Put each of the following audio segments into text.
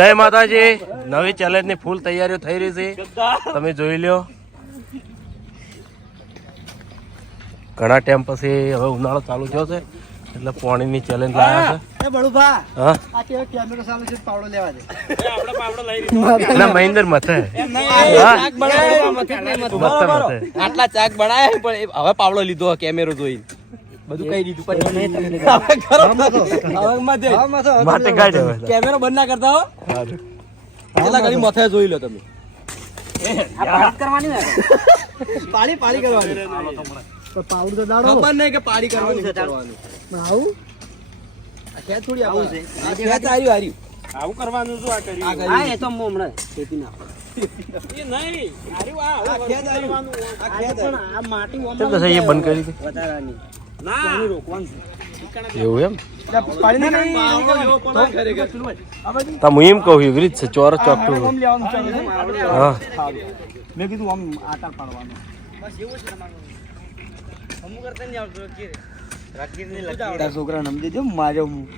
જય માતાજી. નવી ચેલેન્જની ફૂલ તૈયારીઓ થઈ રહી છે. તમે જોઈ લ્યો. ઘણા ટાઈમ પછી હવે ઉનાળો ચાલુ થયો છે એટલે પાણીની ચેલેન્જ લાયા એ છે હા? આ કેવો કેમેરો ચાલુ છે પાવડો લેવા દે. ના મહેન્દ્ર મથે. આટલા ચાક બનાયા પણ હવે પાવડો લીધો કેમેરો જોઈને. બધું કઈ દીધું. પણ માટે કાઢે કેમેરો બંધ ના કરતા હો. કેટલા ઘડી મથે જોઈ લો તમે. પાળી પાળી કરવાની તો તો દાડો. ખબર નહીં કે પાડી કરવાની કરવાનું. આવું? ખેત થોડી આવું છે. ખેત હાર્યું હાર્યું આવું કરવાનું શું આ કર્યું? આ એ તો મો ખેતી ના આર્યું બંધ કરી એવું એમ? પાડી નહીં તો એમ કહું એવી રીત છે ચોર ચોકટું હા મેં કીધું આમ આકાર પાડવાનો. છોકરા હું.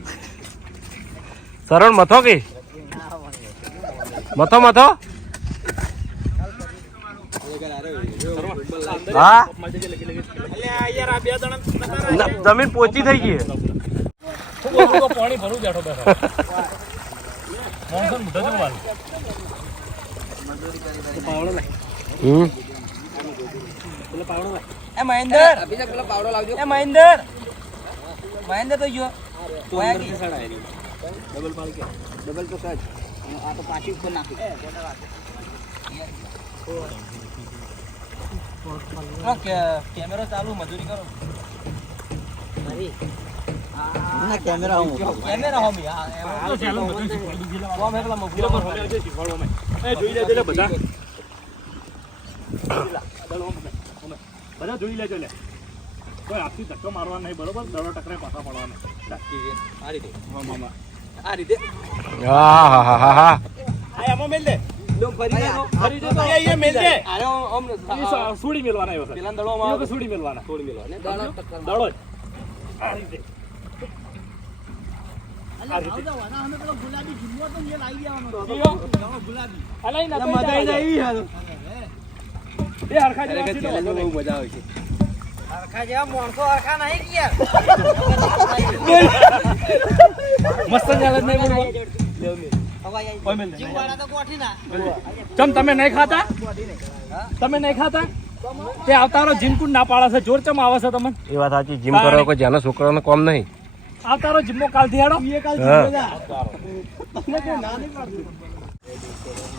સરળ મથો કે? મથો મથો? હા યાર આ બે જણા ના, જમીન પોચી થઈ ગઈ પાણી ભરું બેઠો બેઠો મોણસો મુઢો જમવાનું હમ એ મહેન્દર અભિષેક પેલો પાવડો લાવજો એ મહેન્દર મહેન્દર તો ગયો વયા ગઈ. ડબલ તો સજ આ તો પાછી ઉપર નાખી હા, કેમેરો ચાલુ મજૂરી કરો. ના કેમેરા હું કેમેરા હોમી હા એમાં ચાલો બધું શીખવાડી કોમ હે પેલા પર હવે આવજે શીખવાડવા મેં. એ જોઈ લેજો લે બધા. બધા જોઈ લેજો લે. કોઈ આપથી ધક્કો મારવાનો નહીં બરોબર? દડો ટકરે પાછા પડવાનો. આ રીતે. આમ. આ રીતે. હા હા હા હા. હા એમાં મેલ દે. લો, ફરી જાઓ. ફરી જો તો. એ મેલ દે. સુડી મેલવાના એ વખત. પેલા સુડી મેલવાના. ને ટક્કર આ રીતે. ના મસ્ત ચાલે નહીં તો ના ચમ તમે નહીં ખાતા? તમે નહીં ખાતા? તે આવતારો જીમકુંડ ના પાડે છે. જોર ચમ આવે છે તમને? એ વાત સાચી જીમ કરો કોઈ જેના છોકરાને કોમ નહીં. આવતારો જીમો કાલથી હેડો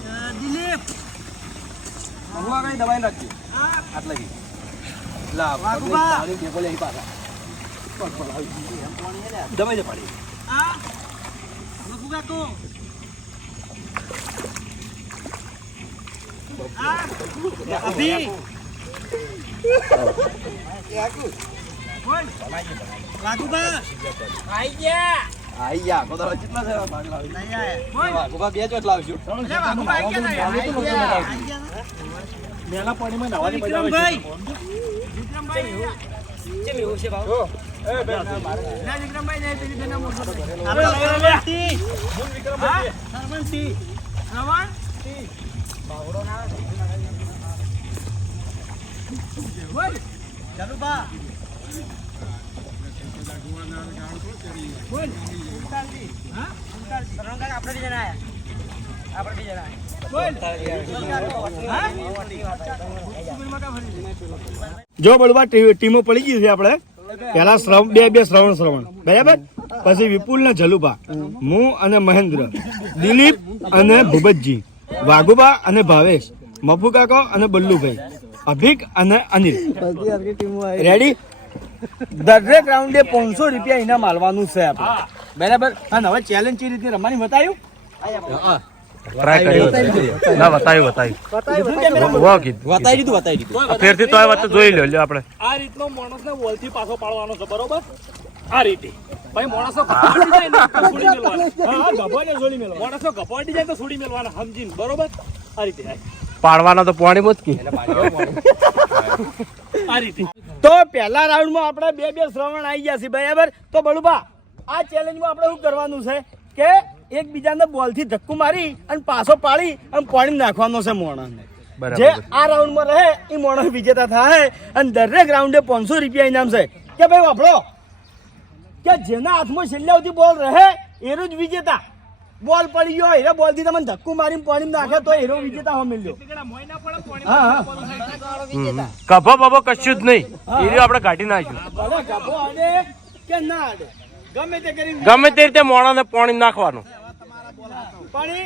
હા દિલીપ. હું આ કઈ દવાઈ નાખી? આટલે કી લા વાઘુબા. પાણી બે બોલે અહીં આવી દવાઈ દે પાડી. આ લઘુ કાકો અભી વાઘુબા આઈ ગયા આઈ યા કોદાળો કેટલા છે ભાગ લાવી નહીં આયા વાઘુબા બે ચોટ લાવશું લે વાઘુબા આઈ ગયા નહીં આઈ ગયા આઈ ગયા મેલા પાણીમાં નાવાની મજા આવે છે વિક્રમભાઈ કેમ એવું છે ભાવ ના વિક્રમભાઈ નહીં પેલી બેના મોટો આપણે વિક્રમભાઈ. સરવણથી શ્રવણ જો બળવા ટીમો પડી ગઈ છે આપણે. પેલા શ્રવણ બે બે શ્રવણ શ્રવણ. બરાબર? પછી વિપુલ ને જલુભા. હું અને મહેન્દ્ર. દિલીપ અને ભૂપતજી. વાઘુબા અને ભાવેશ મફુ કાકો અને બલ્લુભાઈ અભિક અને અનિલ. રેડી દરેક રાઉન્ડે પાંચસો રૂપિયા ઇનામ આલવાનું છે આપણે. બરાબર? અને હવે ચેલેન્જ કેવી રીતે રમવાની બતાવ્યું ટ્રાય કર્યો ના બતાવ્યું બતાવ્યું. વાહ કીધું વતાઈ દીધું. વતાઈ દીધું ફેરથી તો આ વાત જોઈ લો આપણે. આ રીતનો માણસને વોલથી પાછો પાડવાનો છે બરોબર? આ રીતે. ભાઈ માણસો ગપાટી જાય ને તો છોડી મેલવાના હા હા, છોડી મેલવાના માણસો ગપાટી જાય તો છોડી મેલવાના સમજીને બરોબર? આ રીતે પાડવાના તો પાણી જ કી. આ રીતે. તો પહેલા રાઉન્ડમાં આપણે બે બે શ્રવણ આવી ગયા છે બરાબર? તો બળુબા આ ચેલેન્જમાં આપણે શું કરવાનું છે? કે એકબીજાને બોલથી ધક્કો મારી અને પાછો પાડી અને પાણી નાખવાનો છે મોણસને જે આ રાઉન્ડમાં રહે એ મોણસ વિજેતા થાય અને દરેક રાઉન્ડે પાંચસો રૂપિયા ઇનામ છે. કે ભાઈ વાપરો? કે જેના હાથમાં છેલ્લા સુધી બોલ રહે એરો જ વિજેતા. બોલ પડી ગયો હીરો બોલથી તમને ધક્કુ મારીને પાણી નાખે તો હીરો વિજેતા હો મિલ્યો. કભો બભો કશું જ નહીં. એરો આપણે કાઢી નાખ્યું. આડે કે ના આડે ગમે તે કરી ગમે તે રીતે મોણાને પાણી નાખવાનું. પણ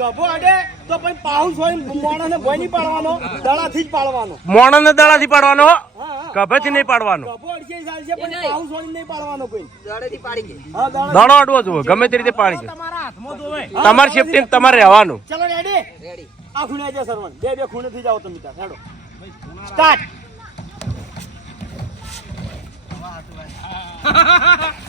ગભો અડે તો પણ પાઉસ હોય મોણાને ભોય નહીં પાડવાનો દડાથી જ પાડવાનો. મોણાને દડાથી પાડવાનો હા નહીં પાડવાનું. દડા. અડવો જુઓ ગમે તે રીતે પાણી ગયો તમારા હાથમાં ધોવે તમારી રહેવાનું. ચલો રેડી રેડી આ ખૂણે આજે સરવણ. બે બે ખૂણે થી જાઓ તમે ત્યાં. હેડો. સ્ટાર્ટ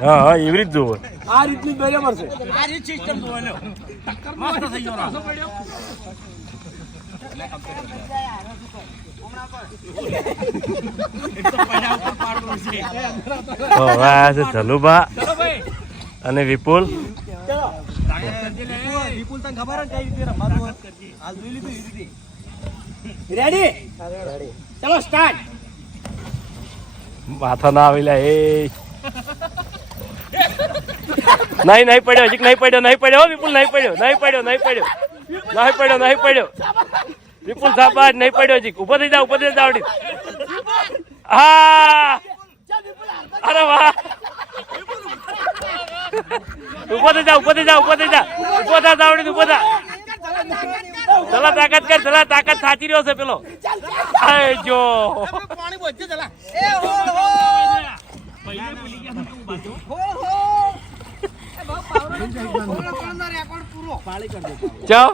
હા હા એવી રીત જુઓ આ રીતની તો હવે આ છે ધલુભા અને વિપુલ. ચલો. રેડી ચલો સ્ટાર્ટ માથા ના આવેલા એ. નહીં નહીં પડ્યો હજી નહીં પડ્યો નહીં પડ્યો હો, વિપુલ નહીં પડ્યો નહીં પડ્યો નહીં પડ્યો. નહીં પડ્યો નહીં પડ્યો. વિપુલ સાબાદ નહીં પડ્યો હજી. ઊભો થઈ જા ઊભો થઈ જા આવડી. હા. અરે વાહ. ઊભો થઈ જા ઊભો થઈ જા ઊભો થઈ જા ઊભો થા જાવડી ઊભો થા. ચલા તાકાત કર ચલા તાકાત સાચી રહ્યો છે પેલો. આય જો ચાલ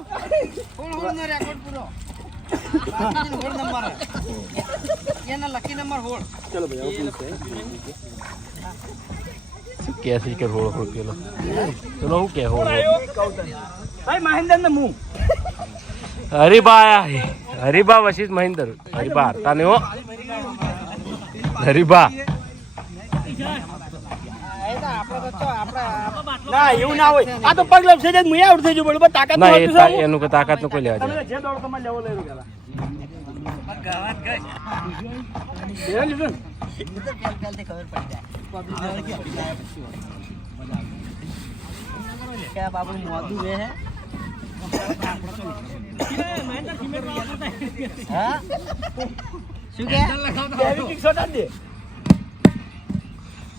લકી નંબર હોળ કે છે કે રોડ રોડ પેલો? પેલો હું કે રોડ ભાઈ મહેન્દ્ર ને હું હરિબા આયા હે. હરિબા વશિષ્ઠ મહેન્દ્ર. હરિબા હારતા નહીં હો. હરિબા ના એવું ના હોય. આ તો પગ લપસે જ મુયા આઉટ થઈ જવું બરોબર તાકાત ના નહીં એ હોતી તા- સાહેબ. એનું તાકાતનું કોઈ લેવા જાય જે દોડો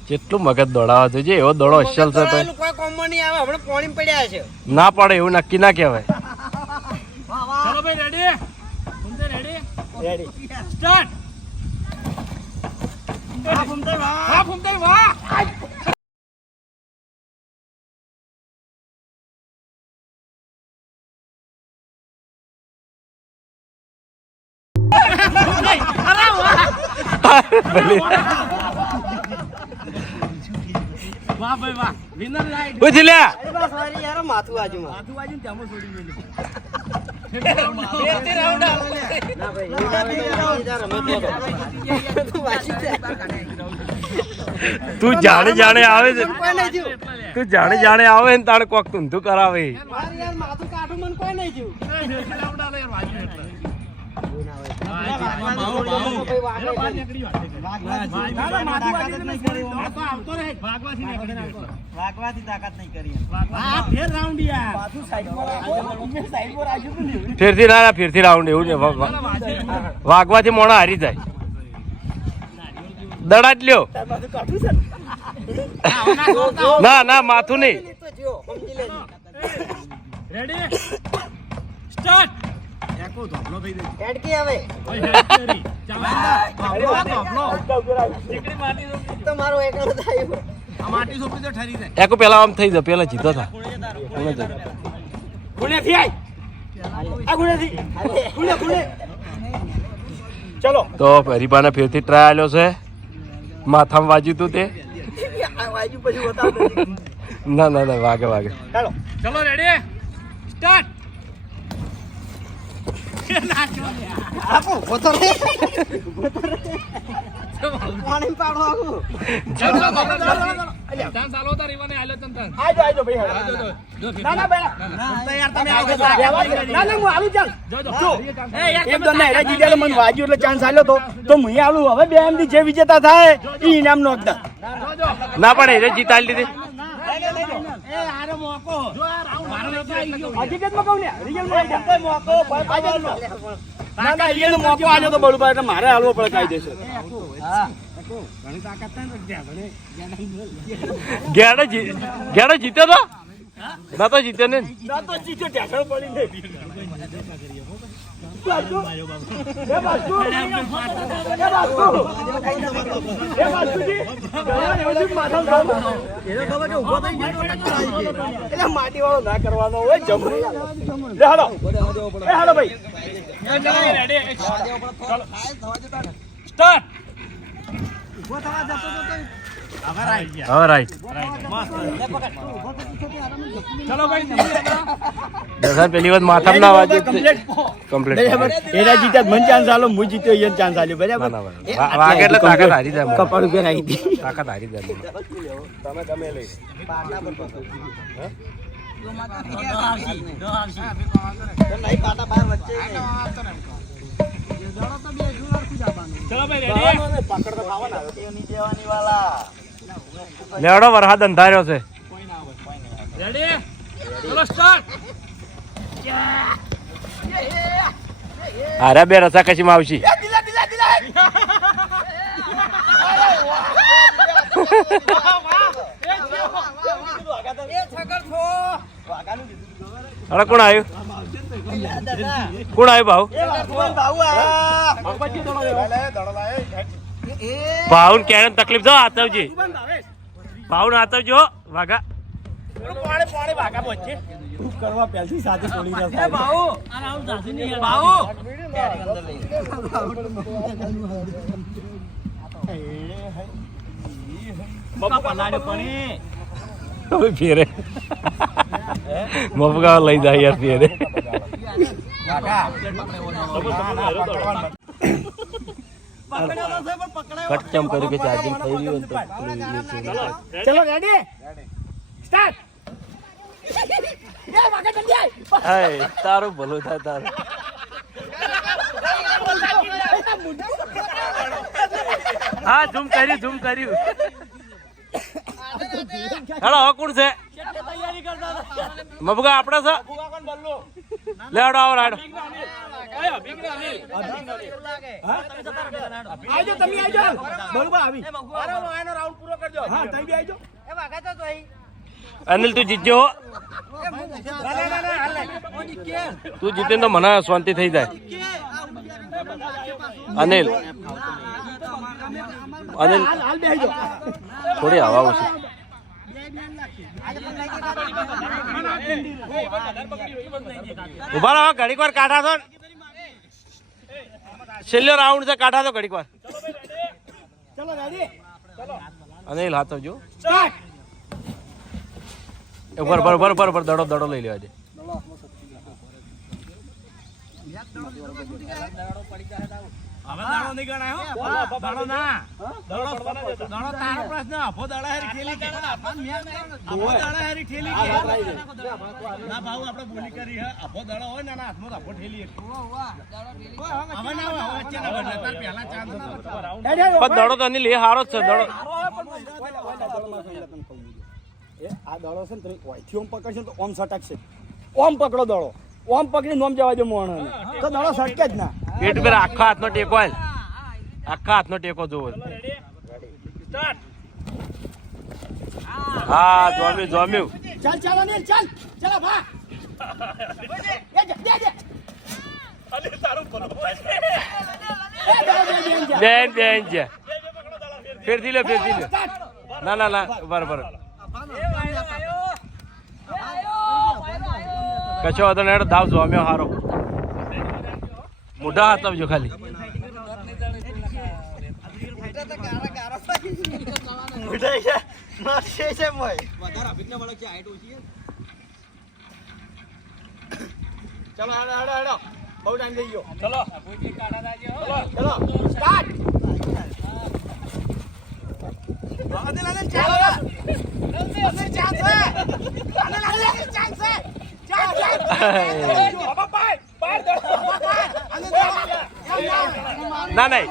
જેટલું મગજ દોડાવા જોઈએ એવો દોડો અસલ છે કોઈ કોમમાં નહીં આવે આપણે પોણી પડ્યા છે. ના પડે એવું નક્કી ના કહેવાય. ચલો ભાઈ રેડી રેડી રેડી સ્ટાર્ટ હા ફૂમતે વાહ! વાહ વાહ! તો જાણે જાણે આવે છે. તું જાણે જાણે આવે ને તાણે કોક ધૂંધું કરાવે. મારે યાર માથું કાઢું મને કોઈ નહીં થયું. ફેરથી ના ફેરથી રાઉન્ડ એવું છે વાગવાથી મોણા હારી જાય. દડા જ લ્યો. ને? ના, માથું નહીં. રેડી જો સમજી લેજો રેડી સ્ટાર્ટ હેડકી હવે તો મારો એકલો થાય એકો પેલા આમ થઈ જાય પેલા જીતો થા ખૂણેથી આય. આ ખૂણેથી. ખૂણે, ખૂણે. ચલો તો હરીબાને ફેરથી ટ્રાય આલ્યો છે માથામાં વાજ્યું તું તે આ પછી ના ના ના વાગે વાગે ચલો ચલો રેડી સ્ટાર્ટ આપો ઊભો રે પાણી પાડો આખું. આજો આજો ભાઈ હેડો. ના ના ભાઈ. યાર તમે આવો. ના ના હું ચાલ જો તો મને વાજ્યું એટલે ચાન્સ આલ્યો તો. તો હું આલું હવે બે એમ જે વિજેતા થાય ઈ ઇનામ નો ના પણ એ જીતા લીધી મારે હાલવો પડે કાયદેસર. ઘેડે જીતે તો જીતે ને ના તો જીત્યો ઢેકણ પડી ને બાજુ. એ બાજુ. એ બાજુ. એ બાજુજી. ઘણા એવું માથામાં ખાવાનું. એટલે માટીવાળો ના કરવાનો હોય જમણી લે હાલો. એ હાલો ભાઈ. સ્ટાર્ટ. હવે રાઈટ ચલો ભાઈ દસા પેલી વાત માથામાં ના વાજે કમ્પ્લીટ કમ્પ્લીટ એના જીત્યા મને ચાન્સ આલો હું જીત્યો એને ચાન્સ આલ્યો બરાબર? વાગે એટલે તાકાત હારી જાય કપાળ ઉપર આવી હતી તાકાત હારી જાય મને. ચલો ભાઈ રેડી લેવડો વરસાદ અંધાર્યો છે. રેડી ચલો સ્ટાર્ટ હારા બે રસા કશીમાં આવશી. અરે કોણ આવ્યું? કોણ આવ્યું ભાવ? ભાવ ને ક્યારે તકલીફ જો આતવજી. ભાવ ને આતવજો વાઘા. કરવા પહેલથી સાથે છોડી ના હવે ફેરે. મફગા લઈ જાય યાર ફેરે. કટચમ કર્યું કે ચાર્જિંગ થઈ રહ્યું તો. ચલો રેડી સ્ટાર્ટ હાય, તારું ભલું થાય તારું. હા ઝૂમ કર્યું ઝૂમ કર્યું. હેલો કોણ છે? મફગા આપણે છે લે હેડો આવો રાડો આવજો તમે આવજો બરોબર આવી હા તમે બી આવજો અનિલ તું જીતજો તું જીતે તો મને શાંતિ થઈ જાય અનિલ અનિલ થોડી હવા ઓછી ઊભા રહો ઘડીક વાર કાઢા છો. છેલ્લો રાઉન્ડ છે કાઢા તો ઘડીક વાર અનિલ હાથ જો ઉપર ઉપર ઉપર ઉપર ઉપર દડો દડો લઈ લેવા દે હવે દાડો નહીં ગણાય હો. દાડો ના. દાડો દાડો તારો પ્રશ્ન અભો દાડા હેરી ઠેલી કે? અભો દાડા હેરી ઠેલી કે? ના ભાવ આપણે બોલી કરી હે. અભો દાડો હોય ના ના હાથમાં અભો ઠેલી. હવે ના હોય હવે વચ્ચે ના બદલે તાર પહેલા ચાન્સ હતો. પણ દાડો તો અનિલ એ હારો જ છે દાડો. એ આ દડો છે ને તમે ઓયથી ઓમ પકડશે તો ઓમ સટકશે. ઓમ પકડો દડો. ઓમ પકડી નોમ જવા દો મોણ તો દડો સટકે જ ના. પેટ પર આખા હાથનો ટેકો હાલ આખા હાથનો ટેકો જોવો. હા જોમ્યું જોમ્યું. ચાલ ચાલ અનિલ ચાલ. ચાલ ભા. જા, જા. બેન બેન છે ફેરથી લે ફેરથી લે. ના ના ના બરાબર કશો હતો ને હેડો દાવ જોમ્યો હારો. મોઢા હાથ આવજો ખાલી ચાલો હેડો હેડો હેડો બહુ ટાઈમ થઈ ગયો ચલો ચલો સ્ટાર્ટ અનિલ અનિલ ચાન્સ છે અનિલ અનિલ ચાન્સ છે ચાન્સ ચાન્સ બાબા અનિલ ના, નહીં.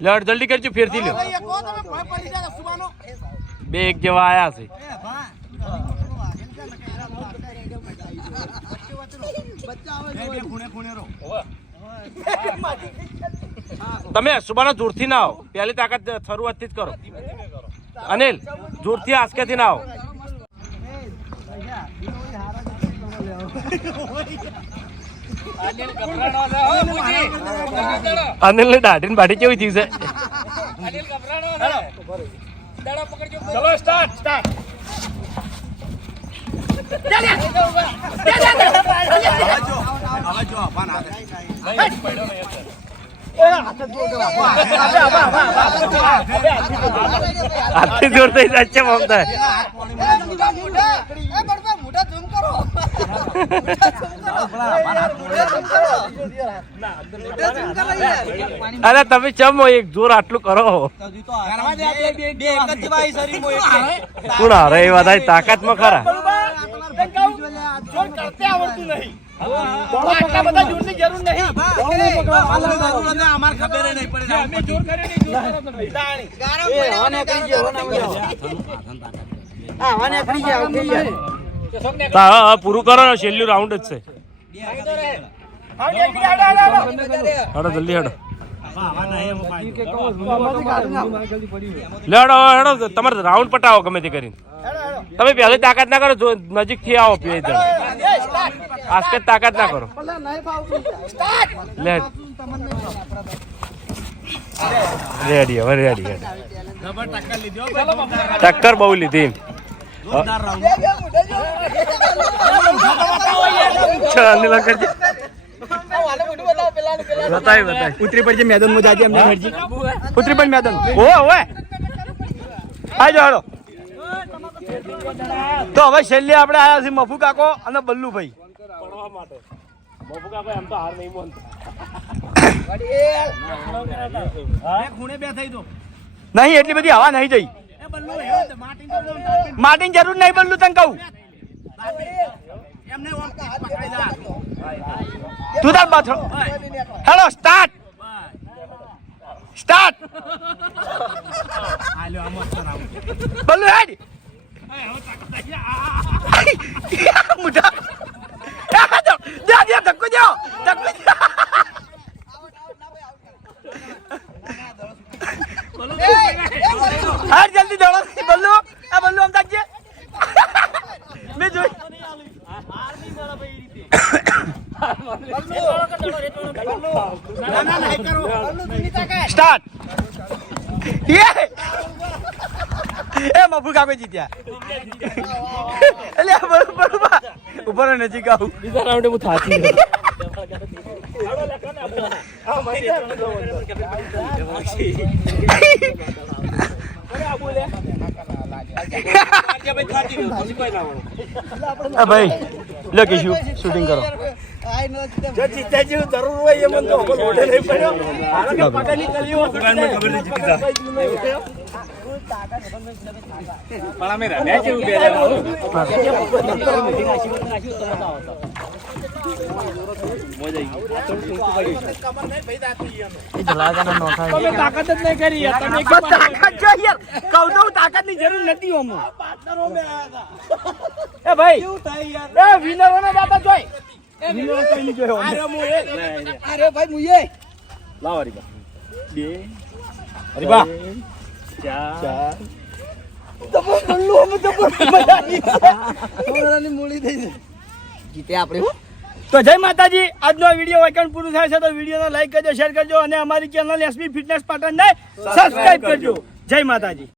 લડ જલ્દી કરજો, ફેરથી લ્યો. બે એક જેવા આયા છે. તમે સુબાનો જોરથી ના આવો. પહેલી તાકાત શરૂઆતથી જ કરો. અનિલ જોરથી આસકેથી ના આવો અનિલ ને દાઢી બાઢી કેવી થઈ છે? ચલો સ્ટાર્ટ સ્ટાર્ટ હવે જો અભાન આટલી જોર થઈ મમતા અરે તમે ચમ એક જોર આટલું કરો. મો કોણ હારે? એ વાત તાકાતમાં ખરા. કરતે આવડતું નહીં. આટલા બધા જોરની જરૂર નહીં. અમાર ખબર નહીં પડે અમે જોર કરે નહીં જોર કરો તમે તા હા, હા, પૂરું કરો છેલ્લું રાઉન્ડ જ છે. હડો જલ્દી હડો. લે હડો તમારે રાઉન્ડ પટાવો ગમે તે કરીને. તમે પહેલી તાકાત ના કરો જો નજીકથી આવો પીએ આસ્કે તાકાત ના કરો. રેડી હવે રેડી ટક્કર બહુ લીધી. ચાલ, જી. બતાવી બતાવી. ઉતરી મેદાન મેદાનમાં જાજે અમને મરજી. ઉતરી પડ મેદાન. ઓ ઓવે. આજો હાલો. તો હવે છેલ્લે આપણે આયા છીએ મફુ કાકો અને બલ્લુભાઈ બે ખૂણે બે થઈ દો નહીં એટલી બધી હવા નહીં જઈ. માટી તો માટીની જરૂર નહીં બલ્લુ તને કહું. તું તાર પાછળ hello start. Start. Ballu head. મુઢા દે દે ધક્કો દો ધક્કો દો હાર જલ્દી દોડો બલ્લુ આ બલ્લુ આમ તાકજે મેં જોઈ ના ના નહીં કરો સ્ટાર્ટ યે એ જીત્યા એટલે બરોબર ઉપર નજીક આવું. બીજા રાઉન્ડે હું થાકી ભાઈ લો કેશું શૂટિંગ કરો. જો જીત્યા જરૂર હોય એમ તો અમલ નહીં પડ્યો. હાલો કે ખબર નહીં જીતી જા તમે તાકાત જ નહીં કરી ની જરૂર નથી એ ભાઈ એ વિનરો ના દાદા જોઈ વિનરો કઈ નહીં જોયો અરે ભાઈ મુયે અરે જીતે આપણે તો જય માતાજી, આજનો વીડિયો વાક્યાન પૂરું થાય છે તો વિડીયોને લાઈક કરજો શેર કરજો અને અમારી ચેનલ એસબી ફિટનેસ પાટણ ને સબસ્ક્રાઇબ કરજો. જય માતાજી.